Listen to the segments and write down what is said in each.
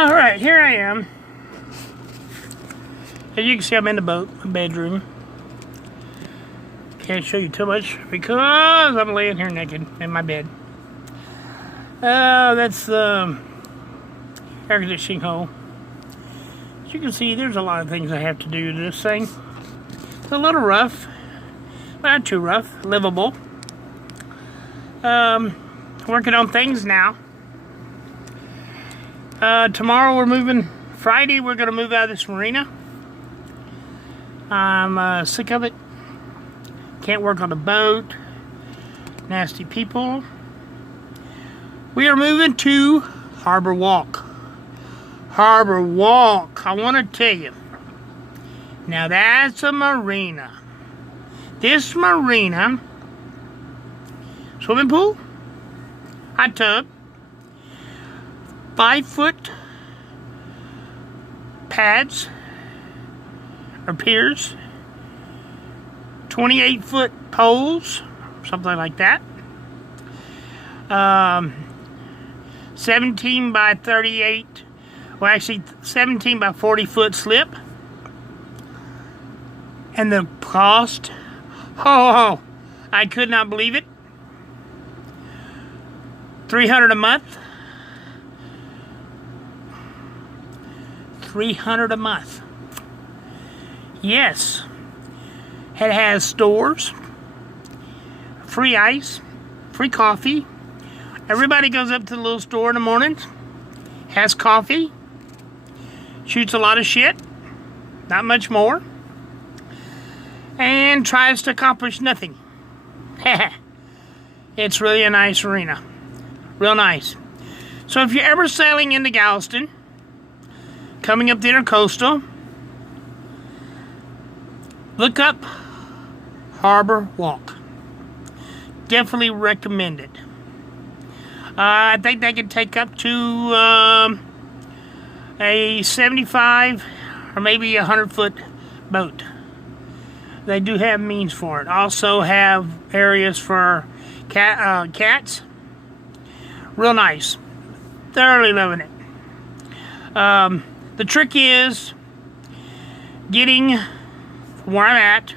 Alright, here I am. As you can see, I'm in the boat, my bedroom. Can't show you too much because I'm laying here naked in my bed. That's the air conditioning hole. As you can see, there's a lot of things I have to do to this thing. It's a little rough, but not too rough, livable. Working on things now. Tomorrow we're moving. Friday we're going to move out of this marina. I'm sick of it. Can't work on the boat. Nasty people. We are moving to HarborWalk. HarborWalk. I want to tell you. Now that's a marina. This marina, swimming pool, hot tub, 5-foot pads or piers, 28-foot poles, something like that. 17 by 38, well actually 17 by 40 foot slip. And the cost, oh, I could not believe it. $300 a month. $300 a month. Yes. It has stores, free ice, free coffee. Everybody goes up to the little store in the morning, has coffee, shoots a lot of shit, not much more, and tries to accomplish nothing. It's really a nice arena. Real nice. So if you're ever sailing into Galveston, coming up the intercoastal, look up HarborWalk. Definitely recommend it. I think they can take up to a 75 or maybe 100-foot boat. They do have means for it. Also have areas for cats. Real nice. Thoroughly loving it. The trick is getting from where I'm at,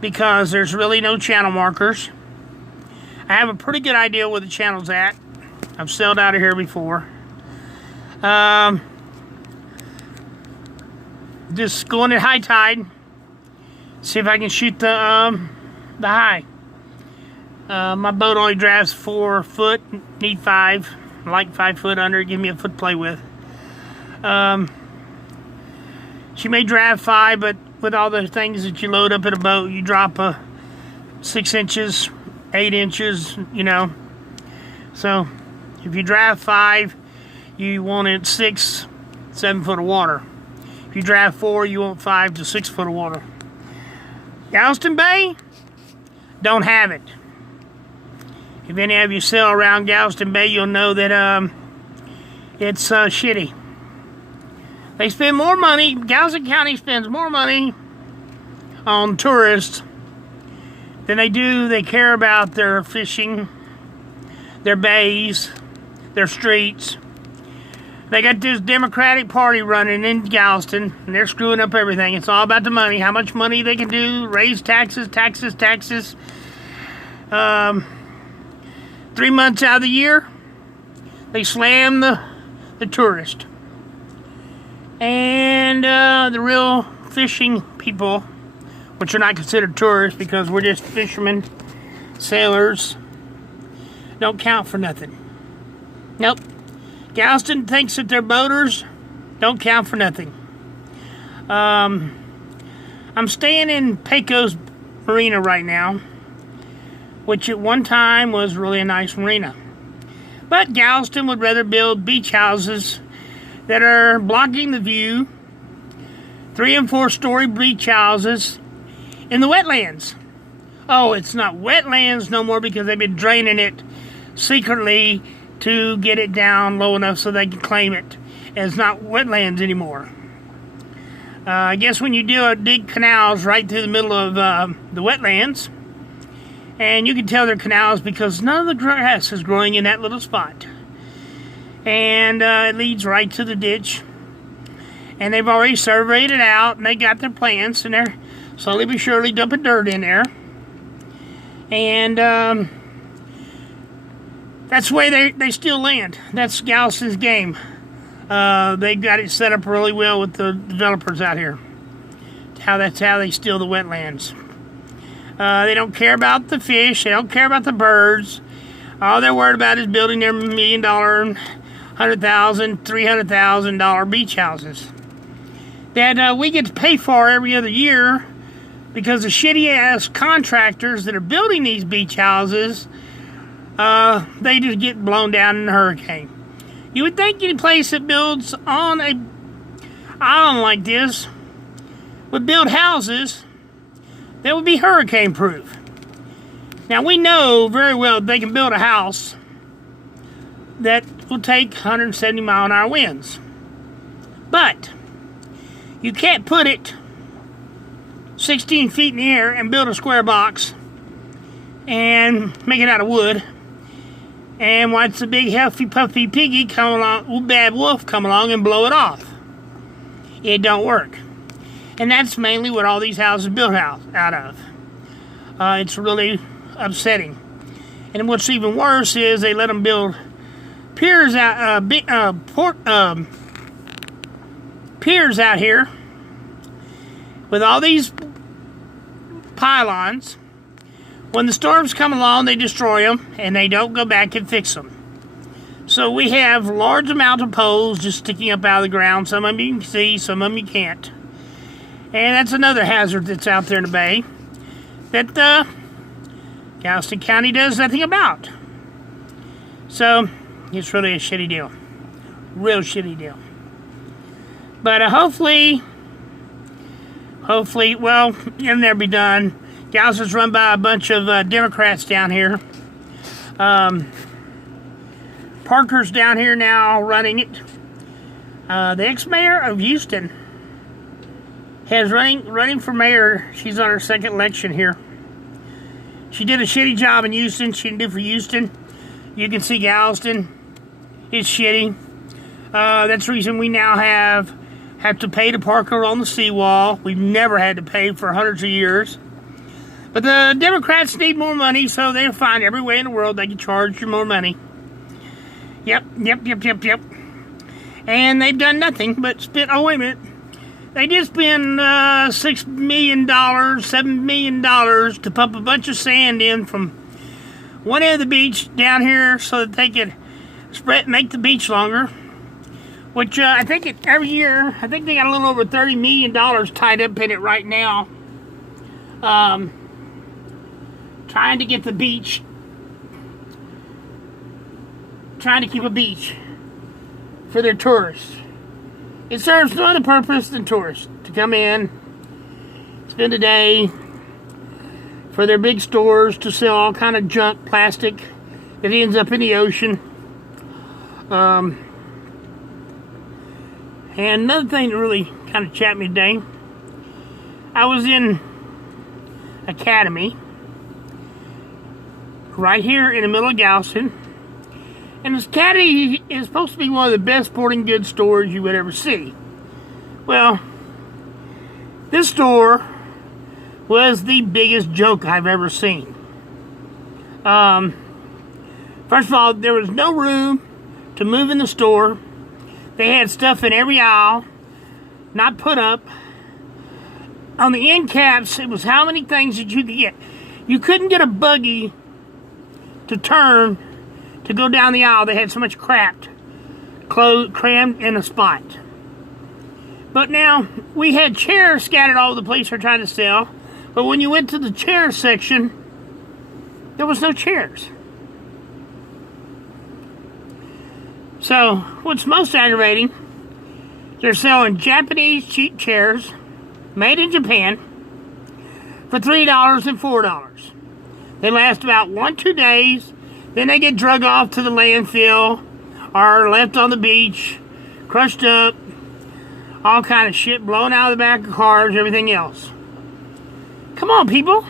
because there's really no channel markers. I have a pretty good idea where the channel's at. I've sailed out of here before. Just going at high tide. See if I can shoot the high. My boat only drags 4 foot. Need 5. I like 5 foot under. Give me a foot to play with. She may drag 5, but with all the things that you load up in a boat, you drop 6 inches, 8 inches, you know. So if you drag 5, you want it 6, 7 foot of water. If you drag 4, you want 5 to 6 foot of water. Galveston Bay don't have it. If any of you sail around Galveston Bay, you'll know that it's shitty. They spend more money. Galveston County spends more money on tourists than they care about their fishing, their bays, their streets. They got this Democratic Party running in Galveston, and they're screwing up everything. It's all about the money, how much money they can do, raise taxes, taxes, taxes. 3 months out of the year, they slam the tourist. And the real fishing people, which are not considered tourists because we're just fishermen, sailors, don't count for nothing. Nope. Galveston thinks that their boaters don't count for nothing. I'm staying in Pecos Marina right now, which at one time was really a nice marina. But Galveston would rather build beach houses that are blocking the view, 3- and 4-story beach houses in the wetlands. Oh, it's not wetlands no more because they've been draining it secretly to get it down low enough so they can claim it as not wetlands anymore. I guess when you dig canals right through the middle of the wetlands, and you can tell they're canals because none of the grass is growing in that little spot. and it leads right to the ditch. And they've already surveyed it out, and they got their plans, and they're slowly but surely dumping dirt in there. And that's the way they steal land. That's Galveston's game. They got it set up really well with the developers out here. That's how they steal the wetlands. They don't care about the fish. They don't care about the birds. All they're worried about is building their $1 million, $100,000, $300,000 beach houses that we get to pay for every other year because the shitty-ass contractors that are building these beach houses, they just get blown down in a hurricane. You would think any place that builds on an island like this would build houses that would be hurricane-proof. Now, we know very well they can build a house that will take 170-mile-an-hour winds. But you can't put it 16 feet in the air and build a square box and make it out of wood and watch the big healthy puffy piggy come along, bad wolf come along and blow it off. It don't work. And that's mainly what all these houses are built out of. It's really upsetting. And what's even worse is they let them build piers out, piers out here with all these pylons. When the storms come along, they destroy them, and they don't go back and fix them. So we have large amounts of poles just sticking up out of the ground. Some of them you can see, some of them you can't. And that's another hazard that's out there in the bay that Galveston County does nothing about. So it's really a shitty deal. Real shitty deal. But hopefully, well, it'll never be done. Galveston's run by a bunch of Democrats down here. Parker's down here now running it. The ex-mayor of Houston has running for mayor. She's on her second election here. She did a shitty job in Houston. She didn't do for Houston. You can see Galveston. It's shitty. That's the reason we now have to pay to Parker on the seawall. We've never had to pay for hundreds of years. But the Democrats need more money, so they'll find every way in the world they can charge you more money. Yep. And they've done nothing but spend, oh wait a minute. They did spend $6 million, $7 million to pump a bunch of sand in from one end of the beach down here so that they could make the beach longer. Which I think every year, I think they got a little over $30 million tied up in it right now. Trying to get the beach, trying to keep a beach for their tourists. It serves no other purpose than tourists to come in, spend a day for their big stores to sell all kind of junk, plastic that ends up in the ocean. And another thing that really kind of chapped me today, I was in Academy right here in the middle of Galveston. And this Academy is supposed to be one of the best sporting goods stores you would ever see. Well, this store was the biggest joke I've ever seen. First of all, there was no room to move in the store. They had stuff in every aisle, not put up. On the end caps, it was how many things that you could get. You couldn't get a buggy to turn to go down the aisle. They had so much crap crammed in a spot. But now, we had chairs scattered all over the place for trying to sell. But when you went to the chair section, there was no chairs. So, what's most aggravating, they're selling Japanese cheap chairs made in Japan for $3 and $4. They last about 1-2 days. Then they get drug off to the landfill or left on the beach, crushed up, all kind of shit blown out of the back of cars, everything else. Come on, people.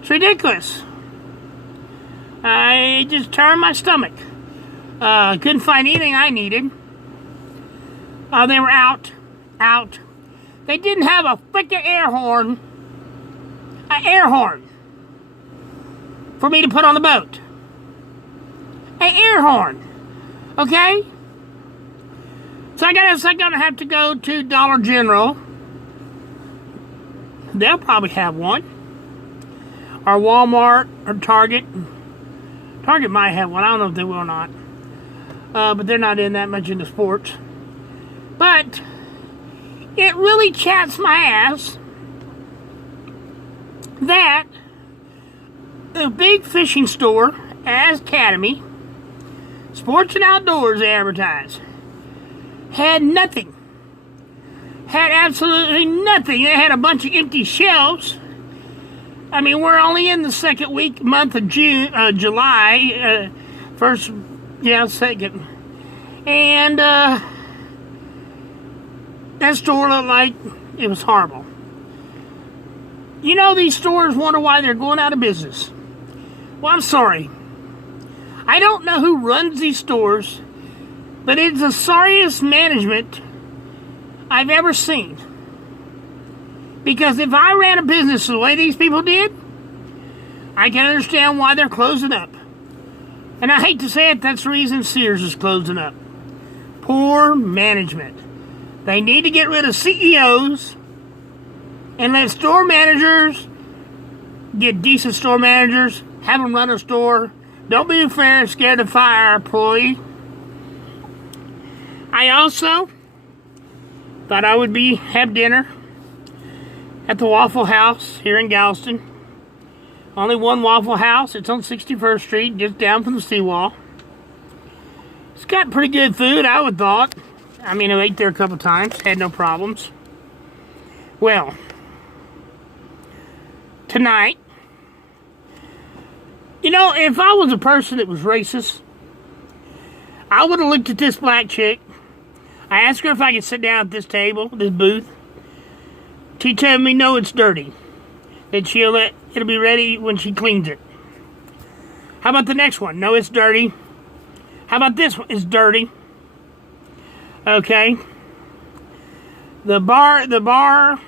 It's ridiculous. I just turned my stomach. Couldn't find anything I needed. They were out. They didn't have a freaking air horn for me to put on the boat. An air horn, okay? So I guess I'm gonna have to go to Dollar General. They'll probably have one. Or Walmart or Target. Target might have one. I don't know if they will or not. But they're not in that much into sports. But it really chats my ass that the big fishing store, as Academy, Sports and Outdoors, they advertise, had nothing. Had absolutely nothing. They had a bunch of empty shelves. I mean, we're only in the second month of July. Second. And that store looked like it was horrible. You know, these stores wonder why they're going out of business. Well, I'm sorry. I don't know who runs these stores, but it's the sorriest management I've ever seen. Because if I ran a business the way these people did, I can understand why they're closing up. And I hate to say it, that's the reason Sears is closing up. Poor management. They need to get rid of CEOs and let store managers get decent store managers, have them run a store. Don't be afraid or scared to fire an employee. I also thought I would have dinner at the Waffle House here in Galveston. Only one Waffle House. It's on 61st Street, just down from the seawall. It's got pretty good food, I would thought. I mean, I ate there a couple times, had no problems. Well, tonight, you know, if I was a person that was racist, I would have looked at this black chick. I asked her if I could sit down at this table, this booth. She told me, no, it's dirty. That it'll be ready when she cleans it. How about the next one? No, it's dirty. How about this one? It's dirty. Okay. The bar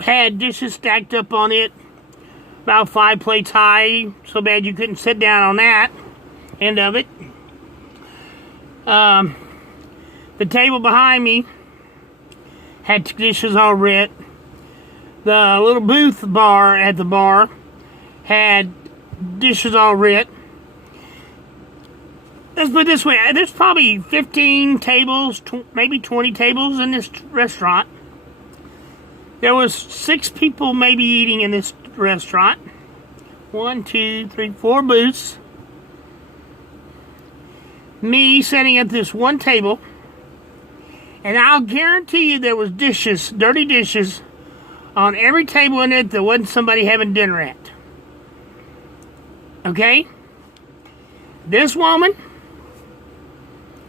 had dishes stacked up on it, about 5 plates high, so bad you couldn't sit down on that end of it. The table behind me had dishes all red. The little booth bar at the bar had dishes all red. Let's put it this way, there's probably 15 tables, maybe 20 tables in this restaurant. There was 6 people maybe eating in this restaurant. 1, 2, 3, 4 booths. Me sitting at this one table, and I'll guarantee you there was dishes, dirty dishes, on every table in it that wasn't somebody having dinner at. Okay? This woman,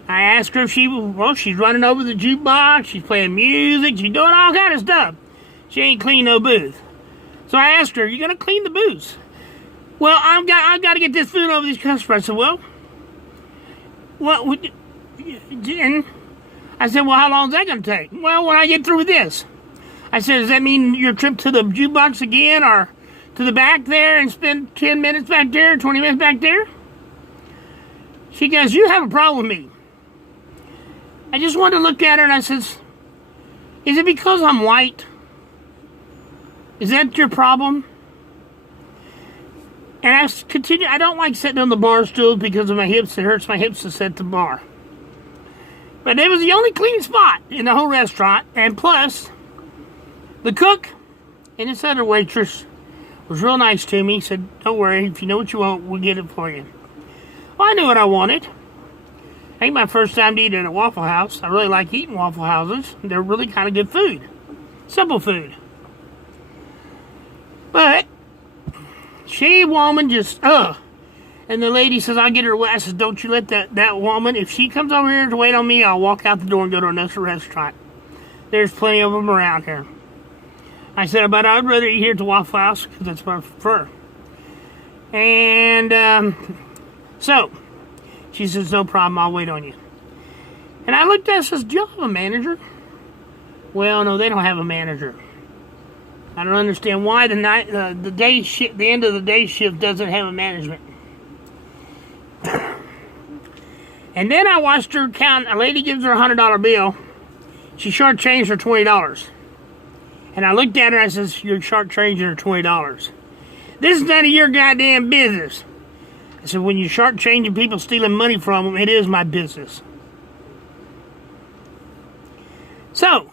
I asked her if she's running over the jukebox, she's playing music, she's doing all kind of stuff. She ain't clean no booth. So I asked her, you gonna clean the booths? Well, I've got to get this food over these customers. I said, well, and I said, well, how long is that gonna take? Well, when I get through with this. I said, does that mean your trip to the jukebox again, or to the back there and spend 10 minutes back there, 20 minutes back there? She goes, you have a problem with me. I just wanted to look at her and I says, is it because I'm white? Is that your problem? And I continue, I don't like sitting on the bar stools because of my hips. It hurts my hips to sit at the bar. But it was the only clean spot in the whole restaurant. And plus, the cook and this other waitress was real nice to me. He said, don't worry, if you know what you want, we'll get it for you. Well, I knew what I wanted. Ain't my first time to eat at a Waffle House. I really like eating Waffle Houses. They're really kind of good food. Simple food. But she woman just, and the lady says, I'll get her away. I says, don't you let that woman, if she comes over here to wait on me, I'll walk out the door and go to another restaurant. There's plenty of them around here. I said, but I'd rather eat here at the Waffle House because that's what I prefer. And so, She says, no problem, I'll wait on you. And I looked at her and says, do you have a manager? Well, no, they don't have a manager. I don't understand why the end of the day shift doesn't have a management. And then I watched her count. A lady gives her a $100 bill. She shortchanged her $20. And I looked at her and I says, you're shortchanging her $20. This is none of your goddamn business. I said, when you're shortchanging people stealing money from them, it is my business. So,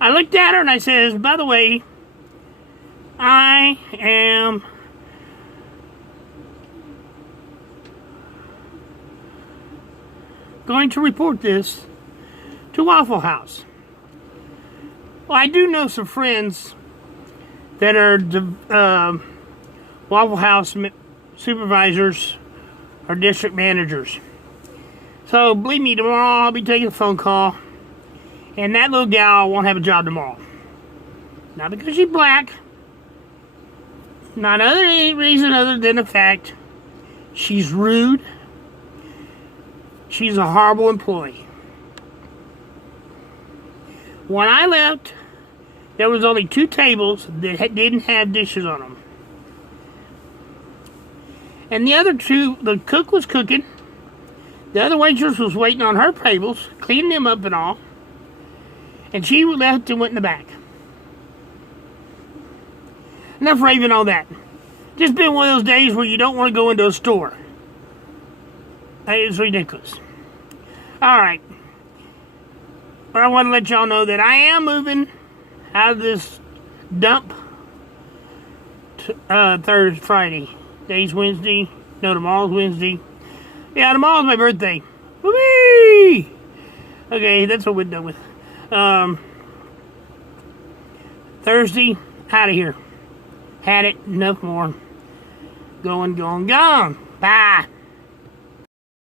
I looked at her and I says, by the way, I am going to report this to Waffle House. Well, I do know some friends that are Waffle House supervisors or district managers. So, believe me, tomorrow I'll be taking a phone call. And that little gal won't have a job tomorrow. Not because she's black. Not any reason other than the fact she's rude. She's a horrible employee. When I left, there was only 2 tables that didn't have dishes on them. And the other 2, the cook was cooking. The other waitress was waiting on her tables, cleaning them up and all. And she left and went in the back. Enough raving on that. Just been one of those days where you don't want to go into a store. It's ridiculous. Alright. But I want to let y'all know that I am moving out of this dump Thursday, Friday. Today's Wednesday. No, tomorrow's Wednesday. Yeah, tomorrow's my birthday. Whee! Okay, that's what we're done with. Thursday, out of here. Had it, enough more. Going, gone. Bye.